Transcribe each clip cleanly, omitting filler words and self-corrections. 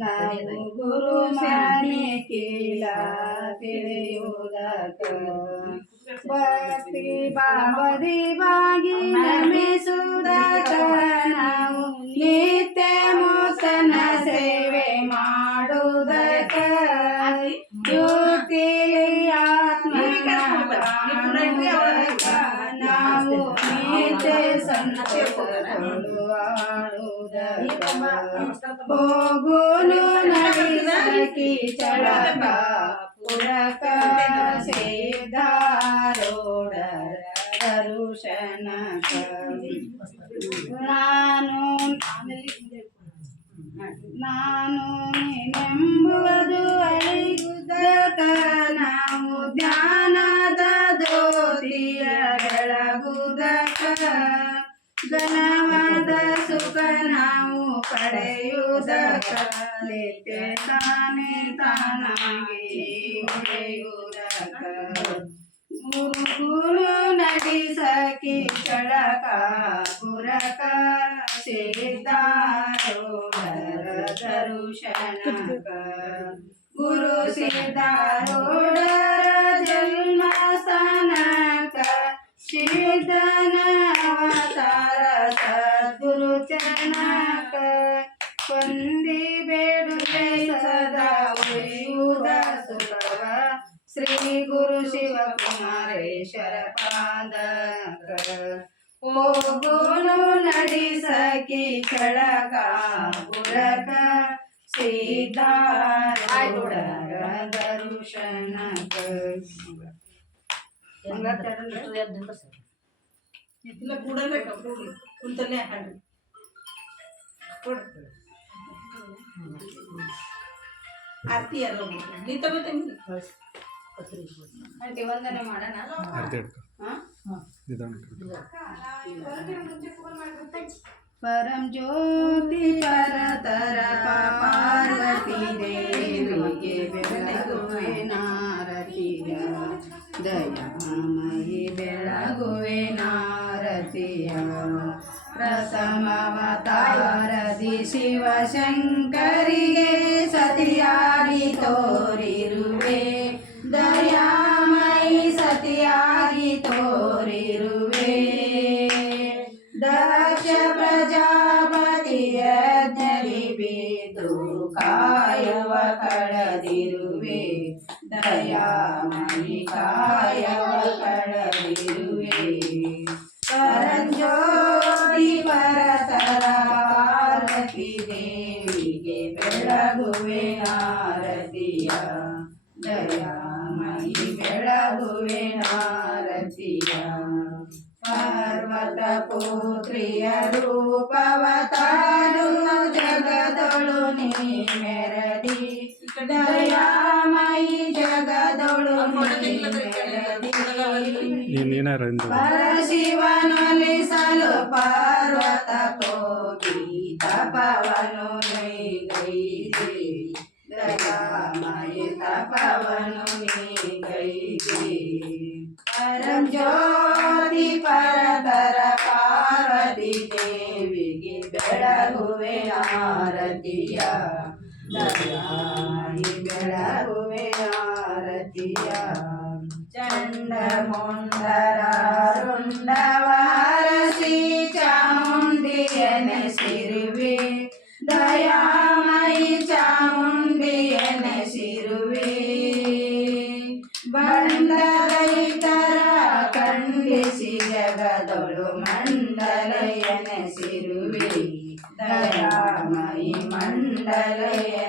ನಾವು ಗುರು ಮಾನೆ ಕೀಲ ತಿಳಿಯುವುದಕ ಭಕ್ತಿ ಭಾವದಿವಾಗಿ ನಮಿಸುವುದಕ ನಾವು ನಿತ್ಯ ಮೋಸನ ಸೇವೆ ಮಾಡುವುದಕ ಯುಕ್ತಿಲಿ ಆತ್ಮನ ಕಾಣುವುದಕ ನಾವು ನಿತ್ಯ ಸಂತೋಷಗಳು ಆಡುವುದಕ ಹೋಗುನು ನಡಿಸಕಿ ಚಳಕ ಪುರಕ ಸೇದಾರೋಡ ದರುಶನಕ ನಾನು ನೀನೆಂಬುವುದು ಅರಿಯುವುದಕ ನಾವು ಜ್ಞಾನದ ಜ್ಯೋತಿಯ ಬೆಳಗುವುದಕ ಘನವಾದ ಸುಖ ನಾವು ಪಡೆಯುವುದಕ ನಿತ್ಯ ತಾನೇ ತಾನಾಗಿ ಉಳಿಯುವುದಕ ಗುರು ನಡೆಸಕಿ ಚಳಕ ಪುರಕ ಸಿದ್ಧಾರೂಢರ ದರುಶನಕ ಗುರು ಸಿದ್ಧಾರೂಢರ ಜನ್ಮ ಸ್ಥಾನಕ ಸಿದ್ಧನ ಅವತಾರ ಸದ್ಗುರು ಚರಣಕ ಕೊಂದಿ ಬೇಡುವೆ ಸದಾ ಉಳಿಯುವುದ ಸುಖವ ಶ್ರೀ ಗುರು ಶಿವಕುಮಾರೇಶ್ವರ ಪಾದಕ ಹೋಗುನು ನಡೆಸಕಿ ಚಳಕ ಪುರಕ ಸಿದ್ಧಾರೂಢರ ದರುಶನಕ ಆರತಿ ಯಾರು ನೀ ತಗೋತೀನಿ ಆಂಟಿ ವಂದನೆ ಮಾಡೋಣ परम ज्योति परतर पार्वती देवी बेळगुवे नारतिय दयामयी बेळगुवे नारतिय प्रथमावतारದಿ ಶಿವಶಂಕರಿಗೆ ಸತಿಯಾಗಿ ತೋರಿರುವೆ ದಯಾಮಯಿ ಸತಿಯಾಗಿ ತೋರಿರುವೆ ದಕ್ಷ ಪ್ರಜಾಪತಿಯ ಧರಿ ಬಿದ್ದು ಕಾಯವ ಕಳೆದಿರುವೆ ದಯಾಮಯಿ ಕಾಯವ ಕಳೆದಿರುವೆ ಪರಂಜ್ಯೋತಿ ಪರತರ ಪಾರ್ವತಿ ದೇವಿಗೆ ಬೆಳಗುವೆ ಆರತಿಯ ದಯಾಮಯಿ ಬೆಳಗುವೆ ಆರತಿಯ ಪಾರ್ವತ ಪುತ್ರಿಯ ರೂಪವ ತಾನು ಜಗದೊಳು ನೀ ಮೆರದಿ ದಯಾಮಯಿ ಜಗದೊಳು ನೀ ಮೆರದಿ ಪರಶಿವನೊಲಿಸಲು ಪಾರ್ವತ ಹೋಗಿ ತಪವನು ಗೈದೆ ದಯಾಮಯಿ ತಪವನು ಗೈದೆ ಪರಂ ಜ್ಯೋತಿ ಪರತರ ಪಾರ್ವತಿ ದೇವಿಗೆ ಬೆಳಗುವೆ ಆರತಿಯ ದಯಾಮಯಿ ಬೆಳಗುವೆ ಆರತಿಯ ಚಂಡ ಮುಂದರ ರುಂಡವಾರಸಿ ಚಾಮುಂಡಿಯನೆಸಿರುವೆ ದಯಾಮಯಿ ಚಾಮುಂಡಿಯನೆಸಿರುವೆ ಬಂಡರೈತರ ಖಂಡಿಸಿ ಜಗದೊಳು ಮಂಡಲಯನೆಸಿರುವೆ ದಯಾಮಯಿ ಮಂಡಲಯನೆಸಿರುವೆ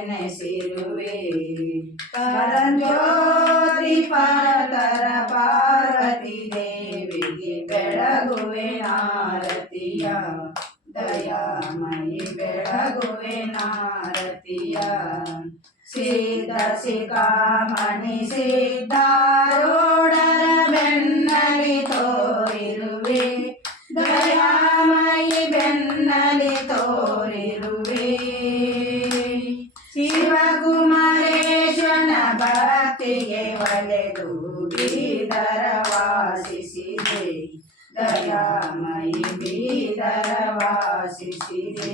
ಪರಂಜ್ಯೋತಿ ಪರತರ ಪಾರ್ವತಿ ದೇವಿಗೆ ಬೆಳಗುವೆ ಆರತಿಯ ದಯಾಮಯಿ ಬೆಳಗುವೆ ಆರತಿಯ ಸಿದ್ಧ ಶಿಖಾಮಣಿ ಸಿದ್ಧಾರೂಢರ ಬೆನ್ನಲಿ ತೋರಿರುವೆ ದಯಾಮಯಿ ಬೆನ್ನಲಿ ತೋರಿರುವೆ ಶಿವಕುಮಾರೇಶ್ವರನ ಭಕ್ತಿಗೆ ಒಲೆದು ಬೀದರ ವಾಸಿಸಿದೆ ದಯಾಮಯಿ ಬೀದರ ವಾಸಿಸಿದೆ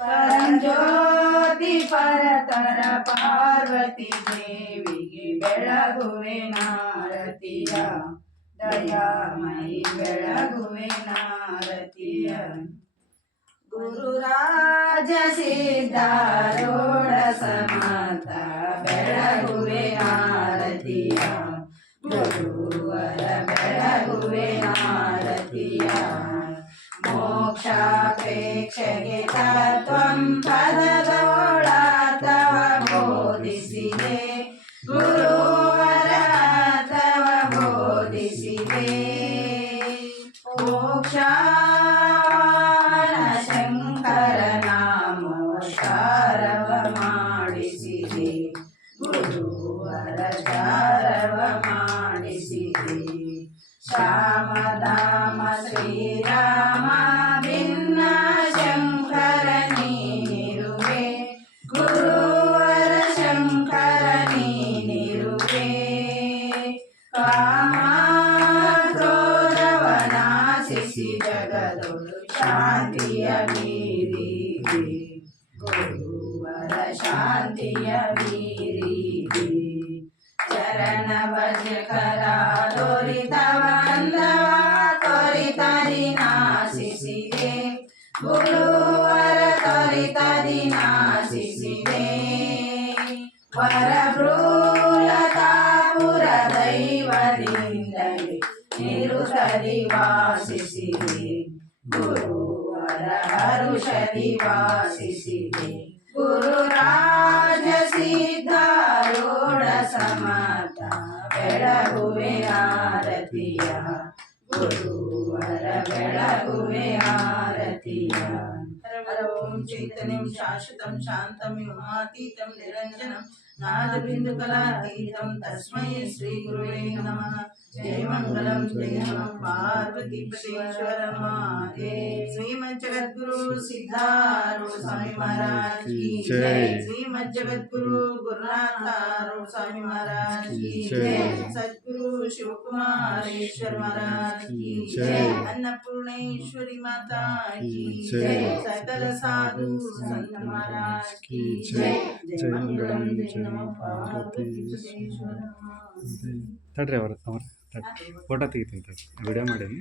ಪರಂಜ್ಯೋತಿ ಪತಿ ಪರತರ ಪಾರ್ವತಿ ದೇವಿಗೆ ಬೆಳಗುವೆ ನಾರತಿಯ ದಯಾಮಯಿ ಬೆಳಗುವೆ ನಾರತಿಯ ಗುರುರಾಜ ಸಿದ್ಧಾರೂಢ ಸಮರ್ಥ ಬೆಳಗುವೆ ನಾರತಿಯ ಗುರುವರ ಬೆಳಗುವೆ ನಾರತಿಯ ಮೋಕ್ಷಾಪೇಕ್ಷೆಗೆ ತತ್ವಂ ಪದದೋಳಾತವ ಬೋಧಿಸಿದೆ ಗುರುವರ ತವ ಬೋಧಿಸಿದೆ ಮೋಕ್ಷಾನ ಶಂಕರ ನಾಮೋಚ್ಚಾರವ ಮಾಡಿಸಿದೆ ಗುರುವರ ಚಾರವ ಮಾಡಿಸಿದೆ ಶ್ಯಾಮಧಾಮ ಶ್ರೀರಾಮ ಭಿನ್ನ ಶಂಕರ ನೀನಿರುವೆ ಗುರುವರ ಶಂಕರ ನೀನಿರುವೆ ಕಾಮ ಕ್ರೋಧವ ನಾಶಿಸಿ ಜಗದೊಳು ಶಾಂತಿಯ ಮೀರಿದೆ ಗುರುವರ ಶಾಂತಿಯ ಮೀರಿದೆ ಚರಣ ಭಜಕರ ದೊರಿತವಂದವ ತ್ವರಿತದಿ ನಾಶಿಸಿದೆ ಗುರುವರ ತ್ವರಿತದಿ ನಾಶಿಸಿದೆ ವರಭ್ರೂಲತಾಪುರ ದೈವದಿಂದಲೇ ನಿರುತದಿ ವಾಸಿಸಿದೆ ಗುರುವರ ಹರುಷದಿ ವಾಸಿಸಿದೆ ಗುರುರಾಜ ಸಿದ್ಧಾರೂಢ ಸಮರ್ಥ ಬೆಳಗುವೆ ಆರತಿಯ ಗುರುವರ ಬೆಳಗುವೆ ಆರತಿಯ ಓಂ ಚೈತನ್ಯಂ ಶಾಶ್ವತಂ ಶಾಂತಂ ವ್ಯೋಮಾತೀತಂ ನಿರಂಜನಂ ನಾದಬಿಂದುಕಲಾತೀತಂ ತಸ್ಮೈ ಶ್ರೀ ಗುರುವೇ ನಮಃ जय मंगलम जय नमः पार्वती पतेश्वर महादेव श्रीमद् जगद्गुरु सिद्धारूढ़ स्वामी महाराज की जय श्रीमद् जगद्गुरु गुरुनाथ स्वामी महाराज की जय सद्गुरु शिव कुमारेश्वर महाराज की जय अन्नपूर्णेश्वरी माता की जय सकल साधु संत महाराज की जय जय मंगलम जय नमः पार्वती पतेश्वर ತಡ್ರಿ ಅವ್ರ ಫೋಟೋ ತೆಗಿತೀನಿ ವಿಡಿಯೋ ಮಾಡೀನಿ